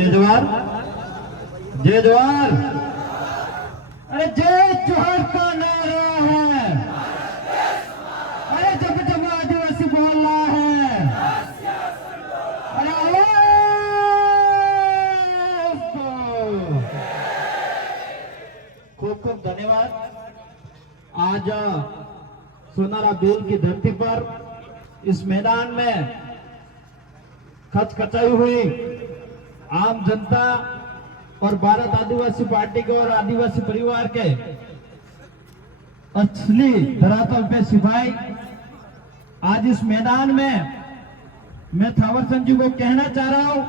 जय जवान, जय जवान। अरे जय जोहर का नारा है। अरे जब जब आदिवासी बोल रहा है, अरे आवाज दो। खूब खूब धन्यवाद। आज सोनारा बेल की धरती पर इस मैदान में खचखचाई हुई आम जनता और भारत आदिवासी पार्टी के और आदिवासी परिवार के असली धरातल पे सिपाही आज इस मैदान में मैं थावर चंद जी को कहना चाह रहा हूं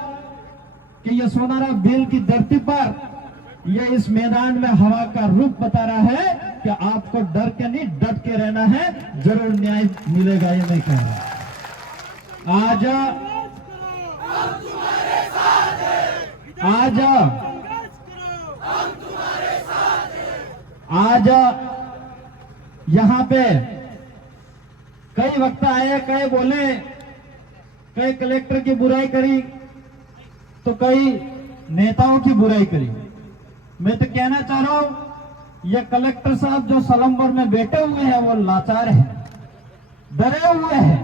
कि यह सोनारा बेल की धरती पर यह इस मैदान में हवा का रूप बता रहा है कि आपको डर के नहीं डट के रहना है, जरूर न्याय मिलेगा। ये मैं कह रहा हूं। आज यहाँ पे कई वक्त आए, कई बोले, कई कलेक्टर की बुराई करी तो कई नेताओं की बुराई करी। मैं तो कहना चाह रहा हूं ये कलेक्टर साहब जो सलम्बर में बैठे हुए हैं वो लाचार है, डरे हुए हैं।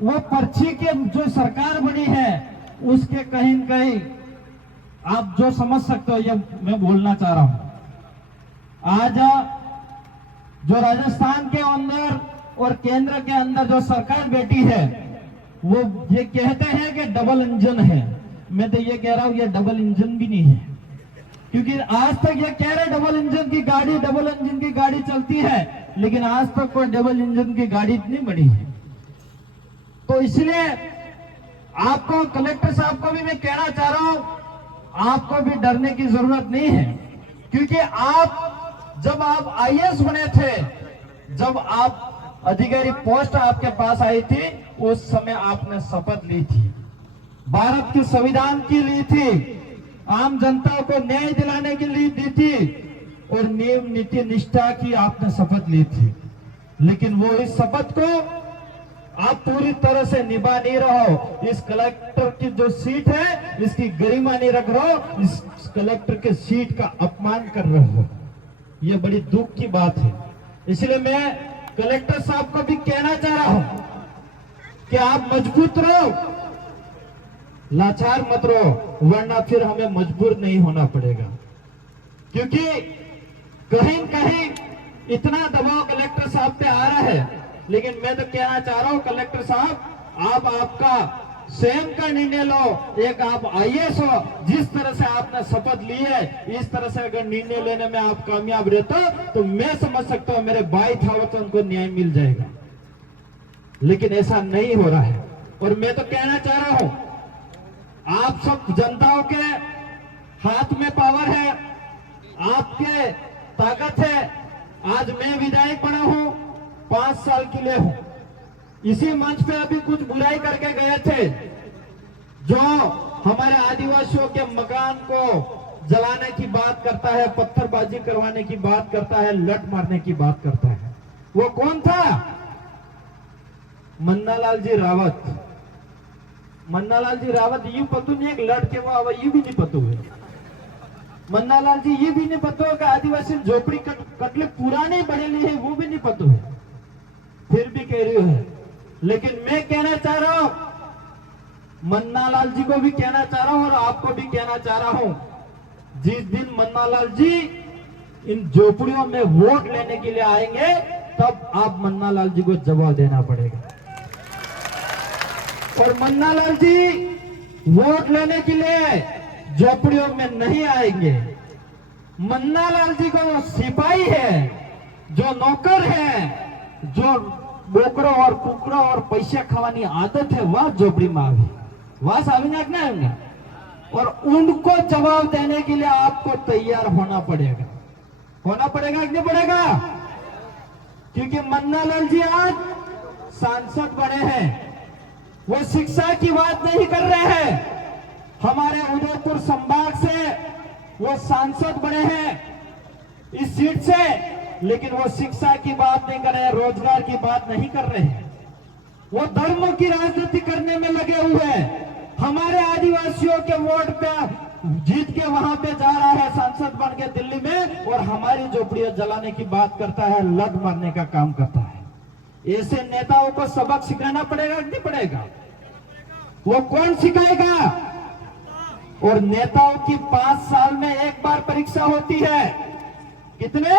वो पर्ची के जो सरकार बनी है उसके कहीं न कहीं आप जो समझ सकते हो ये मैं बोलना चाह रहा हूं। आज जो राजस्थान के अंदर और केंद्र के अंदर जो सरकार बैठी है वो ये कहते हैं कि डबल इंजन है। मैं तो ये कह रहा हूं ये डबल इंजन भी नहीं है, क्योंकि आज तक ये कह रहे डबल इंजन की गाड़ी चलती है, लेकिन आज तक कोई डबल इंजन की गाड़ी नहीं बनी है। तो इसलिए आपको कलेक्टर साहब को भी मैं कहना चाह रहा हूं आपको भी डरने की जरूरत नहीं है, क्योंकि जब आप आईएएस बने थे, जब आप अधिकारी पोस्ट आपके पास आई थी, उस समय आपने शपथ ली थी, भारत के संविधान की ली थी, आम जनता को न्याय दिलाने के लिए दी थी और नियम नीति निष्ठा की आपने शपथ ली थी। लेकिन वो इस शपथ को आप पूरी तरह से निभा नहीं रहो। इस कलेक्टर की जो सीट है इसकी गरिमा नहीं रख रहे हो, इस कलेक्टर के सीट का अपमान कर रहे हो। ये बड़ी दुख की बात है। इसलिए मैं कलेक्टर साहब को भी कहना चाह रहा हूं कि आप मजबूत रहो, लाचार मत रहो, वरना फिर हमें मजबूर नहीं होना पड़ेगा। क्योंकि कहीं कहीं इतना दबाव कलेक्टर साहब पे आ रहा है, लेकिन मैं तो कहना चाह रहा हूं कलेक्टर साहब आप आपका स्वयं का निर्णय लो। एक आप आईएएस हो, जिस तरह से आपने शपथ ली है इस तरह से अगर निर्णय लेने में आप कामयाब रहते तो मैं समझ सकता हूं मेरे भाई थावरचंद को न्याय मिल जाएगा, लेकिन ऐसा नहीं हो रहा है। और मैं तो कहना चाह रहा हूं आप सब जनताओं के हाथ में पावर है, आपके ताकत है। आज मैं विधायक बना हूं, 5 साल के लिए हूं। इसी मंच पे अभी कुछ बुराई करके गए थे, जो हमारे आदिवासियों के मकान को जलाने की बात करता है, पत्थरबाजी करवाने की बात करता है, लट मारने की बात करता है। वो कौन था? मन्नालाल जी रावत। मन्नालाल जी रावत ये पतू नहीं एक लड़के वो आवा ये भी नहीं पतू है। मन्नालाल जी ये भी नहीं पता कि आदिवासी झोपड़ी कटले पुराने बनेली है वो भी नहीं पता है, फिर भी कह रही है। लेकिन मैं कहना चाह रहा हूं, मन्नालाल जी को भी कहना चाह रहा हूं और आपको भी कहना चाह रहा हूं, जिस दिन मन्नालाल जी इन झोपड़ियों में वोट लेने के लिए आएंगे तब आप मन्नालाल जी को जवाब देना पड़ेगा। और मन्नालाल जी वोट लेने के लिए झोपड़ियों में नहीं आएंगे। मन्नालाल जी को सिपाही है, जो नौकर है, जो बोकरो और कुकरो और पैसे खावानी आदत है, वह झोपड़ी में आवे, वह साविनाक नहीं आएंगे। और उनको जवाब देने के लिए आपको तैयार होना पड़ेगा कि नहीं पड़ेगा? क्योंकि मन्नालाल जी आज सांसद बने हैं, वो शिक्षा की बात नहीं कर रहे हैं। हमारे उदयपुर संभाग से वो सांसद बने हैं इस सीट से, लेकिन वो शिक्षा की बात नहीं कर रहे हैं, रोजगार की बात नहीं कर रहे हैं। वो धर्म की राजनीति करने में लगे हुए हैं। हमारे आदिवासियों के वोट पे जीत के वहां पे जा रहा है सांसद बन के दिल्ली में, और हमारी झोपड़ियां जलाने की बात करता है, लत मारने का काम करता है। ऐसे नेताओं को सबक सिखाना पड़ेगा कि नहीं पड़ेगा? वो कौन सिखाएगा? और नेताओं की 5 साल में एक बार परीक्षा होती है। कितने?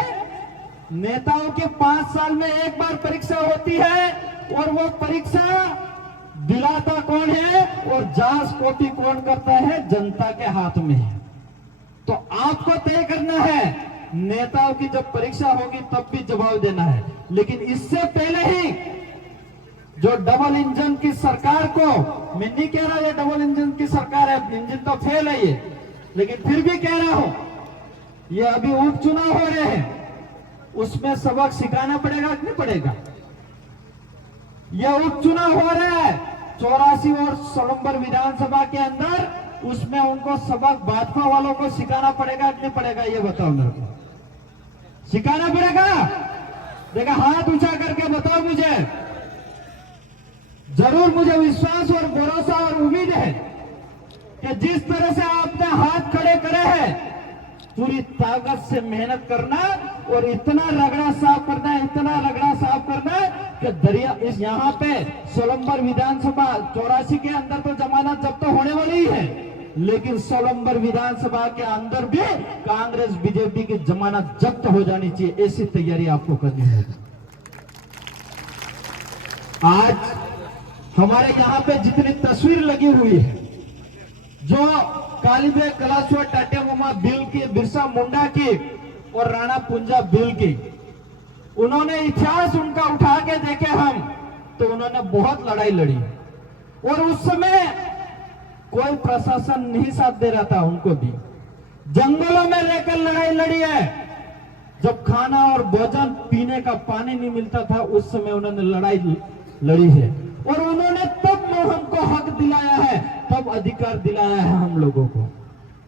नेताओं के 5 साल में एक बार परीक्षा होती है, और वो परीक्षा दिलाता कौन है और जांच कॉपी कौन करता है? जनता के हाथ में है। तो आपको तय करना है, नेताओं की जब परीक्षा होगी तब भी जवाब देना है। लेकिन इससे पहले ही जो डबल इंजन की सरकार को, मैं नहीं कह रहा ये डबल इंजन की सरकार है, इंजन तो फेल है ये, लेकिन फिर भी कह रहा हूं, ये अभी उपचुनाव हो रहे हैं, उसमें सबक सिखाना पड़ेगा कि नहीं पड़ेगा? यह उपचुनाव हो रहा है 84 और सोलंबर विधानसभा के अंदर, उसमें उनको सबक भाजपा वालों को सिखाना पड़ेगा कि नहीं पड़ेगा? ये बताओ मेरे को, सिखाना पड़ेगा? देखा, हाथ ऊंचा करके बताओ मुझे। जरूर मुझे विश्वास और भरोसा और उम्मीद है कि जिस तरह से आपने हाथ खड़े करे हैं, पूरी ताकत से मेहनत करना और इतना रगड़ा साफ करना है, इतना रगड़ा साफ करना है कि दरिया इस यहाँ पे सोलंबर विधानसभा 84 के अंदर तो जमानत जब्त तो होने वाली ही है, लेकिन सोलंबर विधानसभा के अंदर भी कांग्रेस बीजेपी की जमानत जब्त हो जानी चाहिए। ऐसी तैयारी आपको करनी होगी। आज हमारे यहाँ पे जितनी तस्वीर लगी हुई है, जो कालीबे कलाश्वर टाटेमुमा बिल की, बिरसा मुंडा की और राणा पुंजा बिल की, उन्होंने इतिहास उनका उठा के देखे हम, तो उन्होंने बहुत लड़ाई लड़ी, और उस समय कोई प्रशासन नहीं साथ दे रहा था। उनको भी जंगलों में रहकर लड़ाई लड़ी है। जब खाना और भोजन पीने का पानी नहीं मिलता था, उस समय उन्होंने लड़ाई लड़ी है, और उन्होंने तब हमको हक दिलाया है, तब अधिकार दिलाया है हम लोगों को।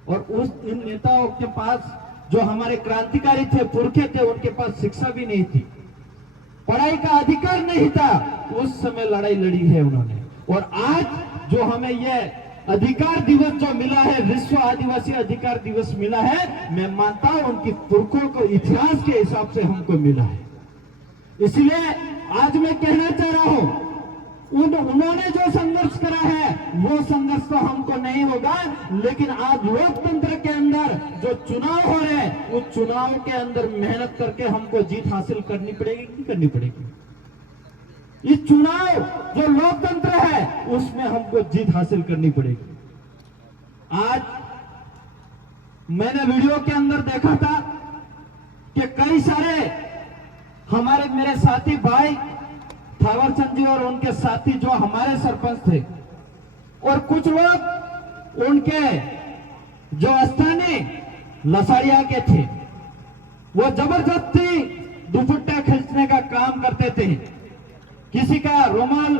और उस इन नेताओं के पास, जो हमारे क्रांतिकारी थे, पुरखे थे, उनके पास शिक्षा भी नहीं थी, पढ़ाई का अधिकार नहीं था, उस समय लड़ाई लड़ी है उन्होंने। और आज जो हमें यह अधिकार दिवस जो मिला है, विश्व आदिवासी अधिकार दिवस मिला है, मैं मानता हूं उनकी पुरखों को इतिहास के हिसाब से हमको मिला है। इसलिए आज मैं कहना चाह रहा हूं, उन्होंने जो संघर्ष करा है वो संघर्ष तो हमको नहीं होगा, लेकिन आज लोकतंत्र के अंदर जो चुनाव हो रहे हैं, उस चुनाव के अंदर मेहनत करके हमको जीत हासिल करनी पड़ेगी कि करनी पड़ेगी? ये चुनाव जो लोकतंत्र है, उसमें हमको जीत हासिल करनी पड़ेगी। आज मैंने वीडियो के अंदर देखा था कि कई सारे हमारे मेरे साथी भाई थावरचंद जी और उनके साथी जो हमारे सरपंच थे, और कुछ लोग उनके जो स्थानीय लसाड़िया के थे, वो जबरदस्ती दुपट्टा खींचने का काम करते थे। किसी का रुमाल